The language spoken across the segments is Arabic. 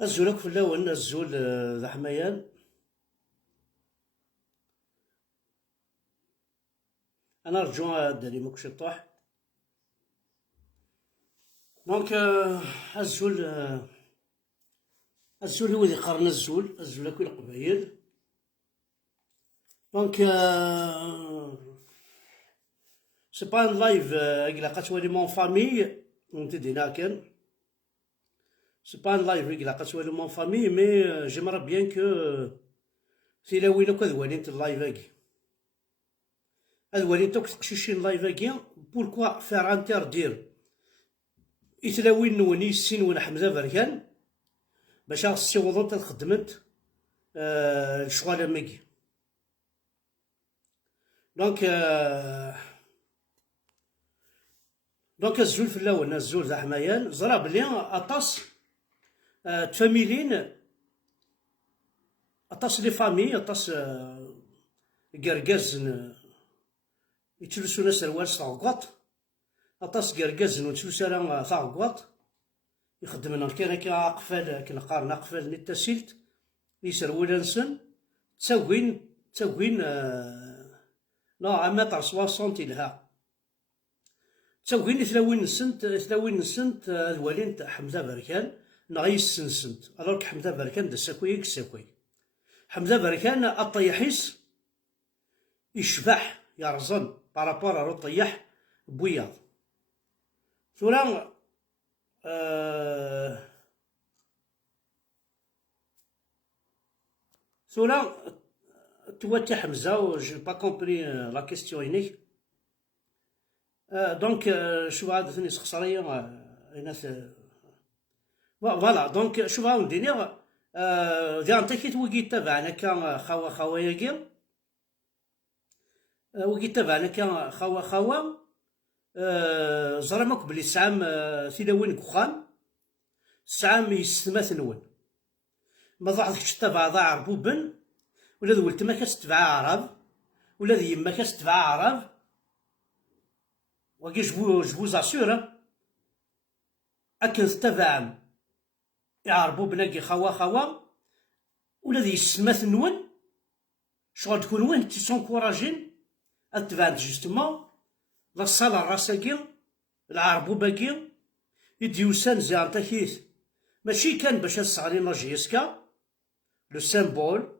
الزول في اللون الزول ذا حميان. انا رجوع داري ماكوش يطيح. دونك الزول الزول هو اللي قارن الزول كل القبايل. دونك سي با ان لايف إلا قاتولي مون فامي نتدينا كان. سي با ان لايف إلا قاتولي مون فامي مي جيمرا بيان كو تيلاوين هاكا ذوالين اللايف هاكي. هاد ولين توك تقشيشين لايف هاكي بوركوا فير انتردير إتلاوين نون يسين ولا حمزة بركان باش غسيوضو تخدمت الشغالة ماكي. دونك الزول في اللون الزول ذا حمايان زرا بلي اطاس تفاميلين اطاس لي فامي اطاس كركاز يتلبسونا سروال ثاغكواط اطاس كركاز ويتلبسو راه ثاغكواط يخدمنا كان هكا قفال كنقارن قفال نتا سيلت يسرولا نسن تساوين لا متر 60 لها تساوين ثلاوين نسنت الوالين تاع حمزة بركان نغي سنسنت الوغ حمزة بركان دا ساكوي كساكوي حمزة بركان الطيحيس يشبح يرزن بارابور على الطيح بوياض ثورا ثورا تواتي حمزة و جو با كومبري لا كيستيون هناك. دونك شوف عاد ثاني سخسرية الناس فوالا. دونك شوف عاود نديني ديال انت كي توقي تابعنا كان خوايا كيل وقي تابعنا كان خوا زرا ماك بلي سعام تيلاوين كوخان سعام يستماث نون ما ضاع ديك التبع ضاع عربوبن ولا ذ ولتما كتتبع عرب ولا ذ يما كتتبع عرب وكي جبو زاسور اكن تبع يعربو بناكي خوا ولا ذي يسماث نون شغل تكون وين تيسونكوراجين اتبعت جوستومون لا صالة راساكي العربو باكي يديوسان زي تاكيث ماشي كان باش نسغلين لاجيسكا لو سيمبول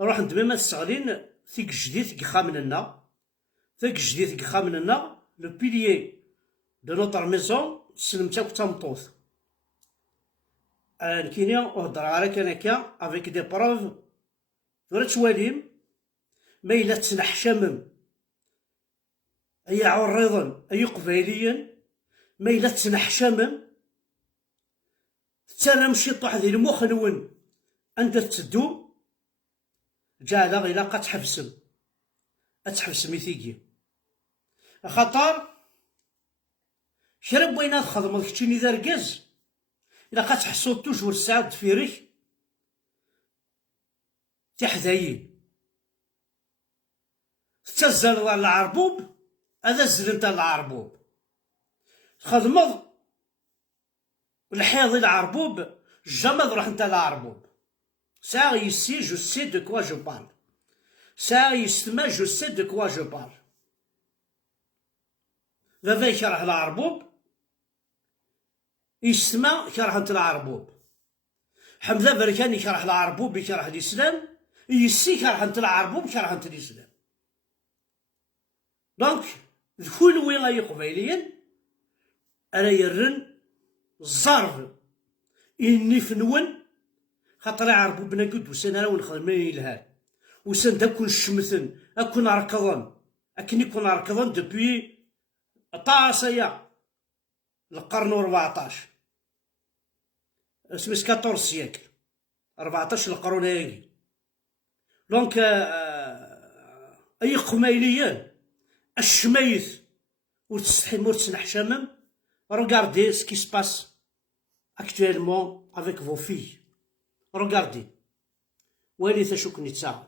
نروح ندمي ما تسغلين ثيك جديد خامننا ثيك جديد خامننا لو بيليي دو نوتر ميزون سلمتاك تمطوط نكيني وهضر على كان هكا افيك دي بروف ثورا تواليم ما إلا تنحشمم أي عريضا أي قبايليا ما إلا تنحشمم تانا مشي طوح ذي المخ نون أنت تدو جا لا غيلا قتحبسم أتحبسم يثيقي خاطر شرب وين تخدم كتشيني ذا ركاز إلا قتحسو توجور سعد في ريح تحذايين تزل العربوب هذا الزلنت العربوب خدمض الحيض العربوب جمد روح انت العربوب سا يسي جو سي دو كوا جو بارل سا يستما جو سي دو كوا جو بارل ذا يكره العربوب يستما كره انت العربوب حمزة بركان يكره العربوب يكره الإسلام يسي كره انت العربوب كره انت الإسلام. دونك كل ولاية قبيليا أنا يرن الزرف إني فنون خاطر يعرفو بنا قد وسان أنا ونخدمين الهال وسان داكون شمثن أكون ركضن أكن يكون ركضن دبي طاسيا القرن 14 سميس 14 سياكل 14 القرن هاكي. دونك أي قميليان الشميث وتستحي مورتسن حشامم. Regardez ce qui se passe actuellement avec vos filles. Regardez. ويلي تشوك نتساعد.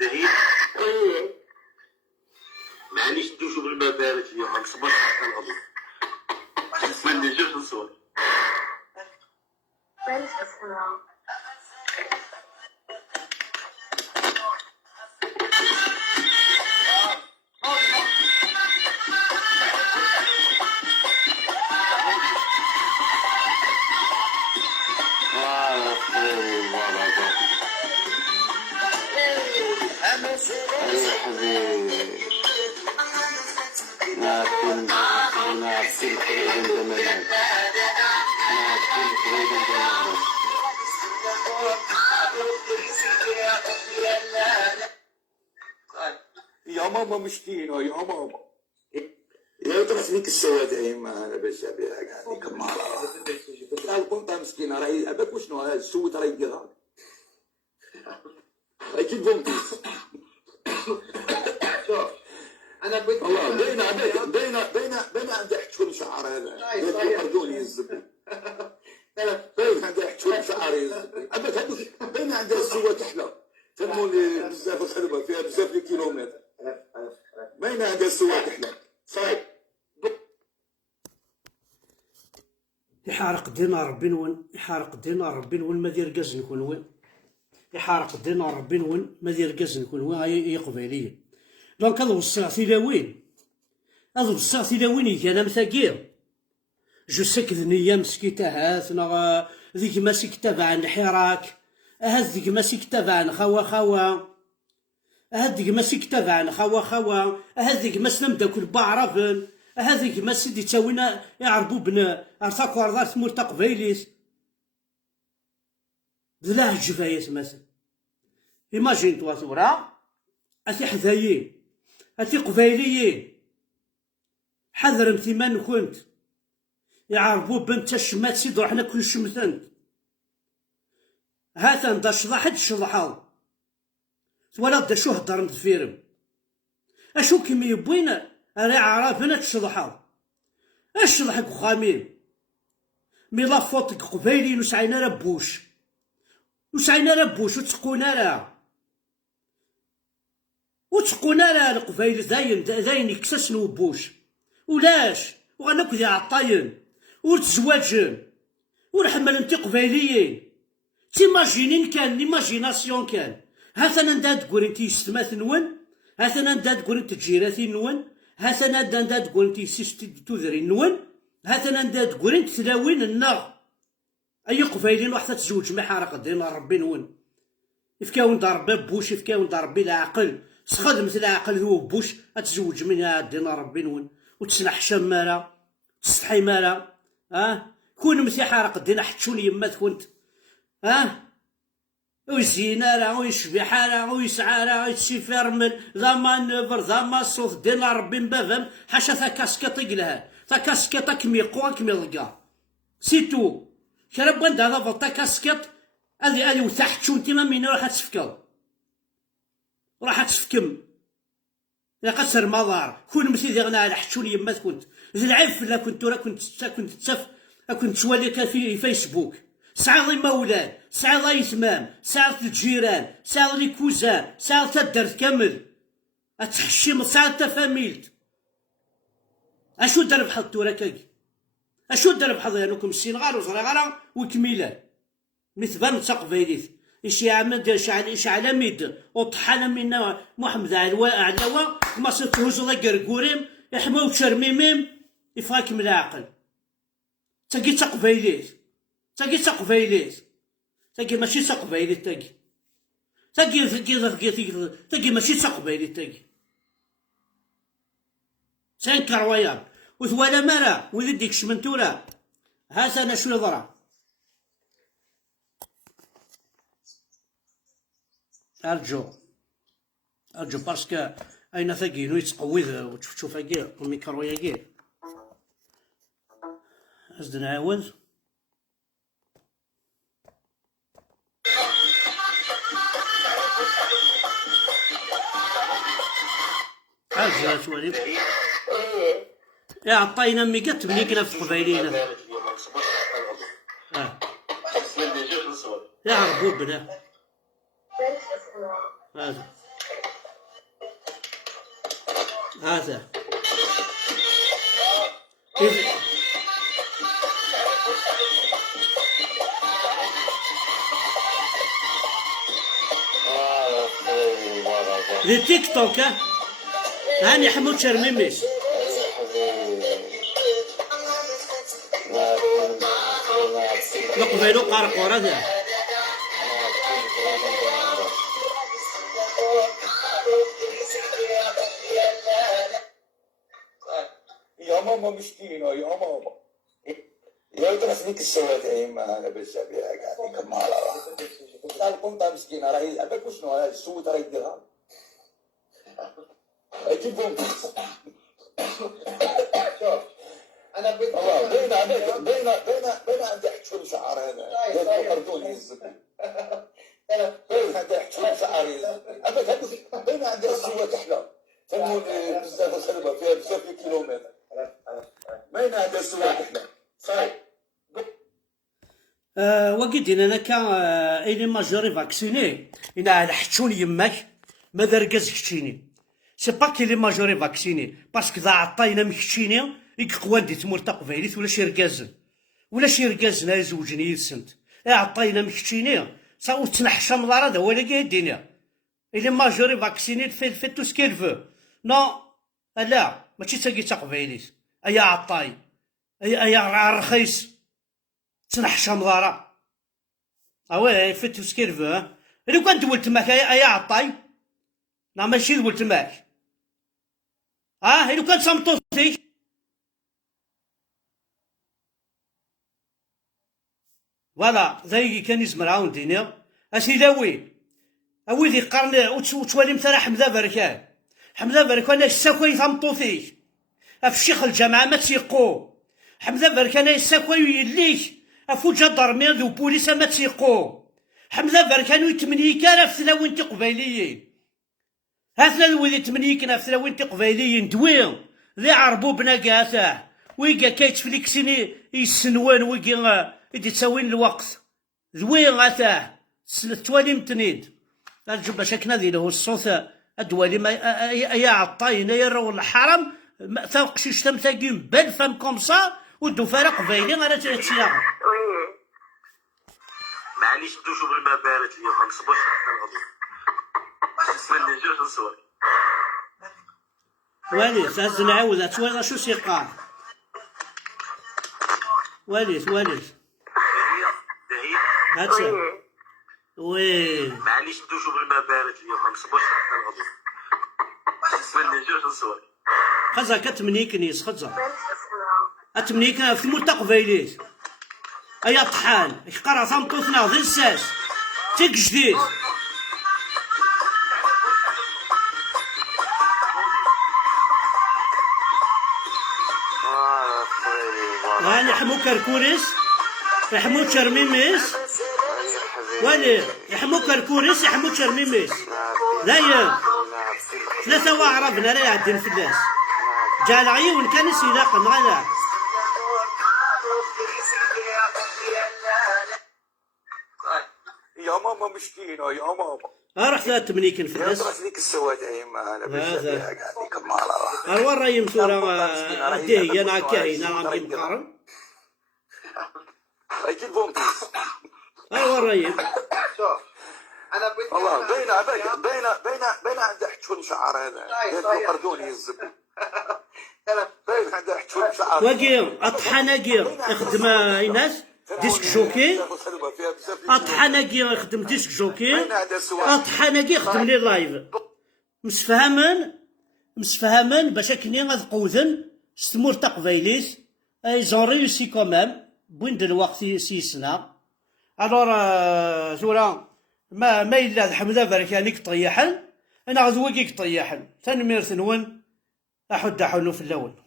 زهيد معليش ندوشو بالماء بارد اليوم غنصبر حتى الغدو ما نجمش نصور. يا ماما مشكينة يا ماما. يا طرح فيك السواد ايما انا باش بها قاعد كمارة القنطة مسكينة راهي اباك وشنو هذا السود راهي يديرها اكيد بومتيس. انا بغيت والله باينة عندها حتى شعر هذا يقردوني الزبي باين عندها حتى شعر الزبي اباك هذوك باينة عندها السواد تحلى فهموني بزاف الخدمة فيها بزاف الكيلومتر باينة عندها السواد تحلى صايب يحارق دينا ربي نون يحارق دينا ربي نون ما دير كاز نكون وين يحارق دينا ربي نون ما دير كاز نكون وين هاي قبيليه دونك هذا وصيغتي لوين هذا وصيغتي لوين كان مثاقير جو سكت نية مسكيتة هاثنا ذيك ما سكتة عن الحراك هذيك ما سكتة عن خوا هذيك ما سكتة عن خوا هذيك ما سلم داكل بعرفن هذيك ما سيدي تساوينا يعربو بنا ارتاكو ارضات ثمور تقبيليس ذلاه الجفايات مثلا ايماجين توا ثورا اتي حذايين اتي قبايليين حذر امتمان كنت يعربو بنت الشمات سيدو حنا كل شمثنت هاتا دا شضحت شضحاو ولا دا شو هدر متفيرم اشو كمي يبوينا راه عرفنا تشضحاو اش شضحك خامين مي لافوطك قبايلي وسعينا ربوش وتقونا راه القبايل زاين يكسسن وبوش ولاش وغناكو ذي عطاين وتزواجن ونحمل انتي قبايليين تيماجينين كان ليماجيناسيون كان هاثنا ندا تقول انتي ستمات نون هاثنا ندا تقول انتي تجيراتي نون هاثنا ندا تقول انتي سيستي تودري نون هاثنا ندا تقول انتي تلاوين النغ اي قبايلين واحدة تزوج ما حارق دينا ربي نون يفكاون ضربي بوش يفكاون ضربي العقل سخدمت العقل هو بوش اتزوج منها دينا ربي نون وتسنح شمالة تستحي مالا كون مسي حارق دينا حتشوني يما كنت ويزينا راه ويشبح راه ويسعى راه ويتسيفرمل ذا ما نفر ذا ما صوت دينا ربي مبافم حاشا ذا كاسكيط يقلها ذا كاسكيط كمي قوى كمي لقا سيتو كرا بغا ندير هذا ذا كاسكيط هذه وتحت شو انت ما مين راح تسفكر راح تسفكم يا قصر مضار كون مسيدي غنا على حتشوني يما كنت ذي العيب لا كنت راه كنت تسف كنت تولي في فيسبوك سعى ضي مولان سعى ضي يتمام سعى الجيران سعى لي كوزان سعى تدرت كامل اتحشم سعى تفاميلت اشو درب حط وراكاكي اشو درب حط يانكم السينغار وصغيرة وكميلان مثبان تقبيليت إيش يعمل إيش على ميد وطحنا منا محمد علوا ما صرتوش ذا قرقوريم يحمو تشرميميم يفاك من العقل تاقي تقبيليت تاقي ماشي تقبيليت تاقي ماشي تقبيليت تاقي سين كرويان وثوالا مرا ولديك شمنتورا هذا انا شنو ضرع ارجو باسكو اين ثقي نو يتقوذ وتشوف كاع الميكرويا كاع ازد نعاود عاد توالي يا عطاينا مي قد تبنيكنا في قبايلينا. يا عربوبنا هذا لي تيك توك هاني حمود شرميميس لقبيلو قارق ورا ذا يا ماما مسكينة يا ماما يا ترى السواد يا ما انا بزاف يا قاعد كمال قال كنت مسكينة راهي عباك وشنو هذا السود راه يديرها اجيبهم انا بين عندي حشور شعر هذا يقردوني الزبل بين عندي حشور شعر عباك هذوك بين عندي السوا تحلى تنمون بزاف الخلبه فيها بزاف كيلومتر بين عندي السوا تحلى صحيح وقيت انا كان إلي ماجوري فاكسيني إنا على حتشون يماك ماذا ركز كتشيني سي با كي لي ماجوري فاكسيني باسكو ذا عطاينا مكتشيني يقوان دي تمور تقبايليت ولا شي ركازن ولا شي ركازن هاي زوجني يسنت عطاينا مكتشيني صاو تنحشى من الارض هو اللي قايديني إلي ماجوري فاكسيني في تو سكيل فو نو لا ماشي تاقي تقبايليت ايا عطاي ايا رخيص تنحشى مضارة اوي فيتو سكيرفو لو كان دولت معاك يا عطاي لا ماشي دولت معاك لو كان صمتو فيك فوالا زي كان يزمر عاون دينيا اسيدي اوي ذي قرن وتوالي مثلا حمزه بركان حمزه بركان الساكوي ثمطو فيك الشيخ الجامعه ما تيقو حمزه بركان الساكوي يليك افوجا درميض وبوليسا ما تيقو حمزه بركانو يتمنيكا في ثلاوين قبايليين هاثنا الولي تمنيكنا في ثلاوين قبايليين دوين ذي عربو بنا كاثاه ويقا كيتفليكسيني يسنوان ويقا يدي تساوين الوقت دوين غاثاه توالي متنيد الجبه شكنا ذي له الصوت ادوالي ما يا عطاين يا رو الحرم ثاق شي شتم تاقيم بل فام كومسا ودو فرق باينين على تيتشيا معليش دوشو بالما بارد ليا ما نصبرش حتى الغدو ملي جوج نصور واليس هاز نعاود توالي شو سيقال واليس هاتسا وي معليش دوشو بالما بارد ليا ما نصبرش حتى الغدو ملي جوج نصور خزا كتمنيكنيس خزا اتمنيكنا في ملتقى ايا طحان يقرا ثمطوثنا ذي الساس تيك جديد هاني حمو كركوريس يحمو تشرميميس والي يحمو كركوريس يحمو تشرميميس داير ثلاثة واعرابنا لا يعدين في الناس جال عيون كان يسيلاق معنا يا ماما مسكينة يا ماما رحت تمنيكن في الناس ترى ليك السواد يا ما انا بزاف قاعد كمال الوار رايم صورة اديه انا كاين انا عندي مقارن اجيبهم الوار رايم شوف انا بغيت والله بين عند حتشون شعر هذا يقردوني الزبل بين عند حتشون شعر واقي اطحناقي يخدم ناس ديسك جوكي اطحناقي يخدم ديسك جوكي اطحناقي يخدم لي لايف مسفهمن باش كني غادقوذن ستمور تقبايليس اي زون ريوسي كومام بوين دلوقت سيسنا الور ثورا ما الا حمزه بركانيك طيحن انا غزوكيك طيحن تنمير ثنون احد حلو في الاول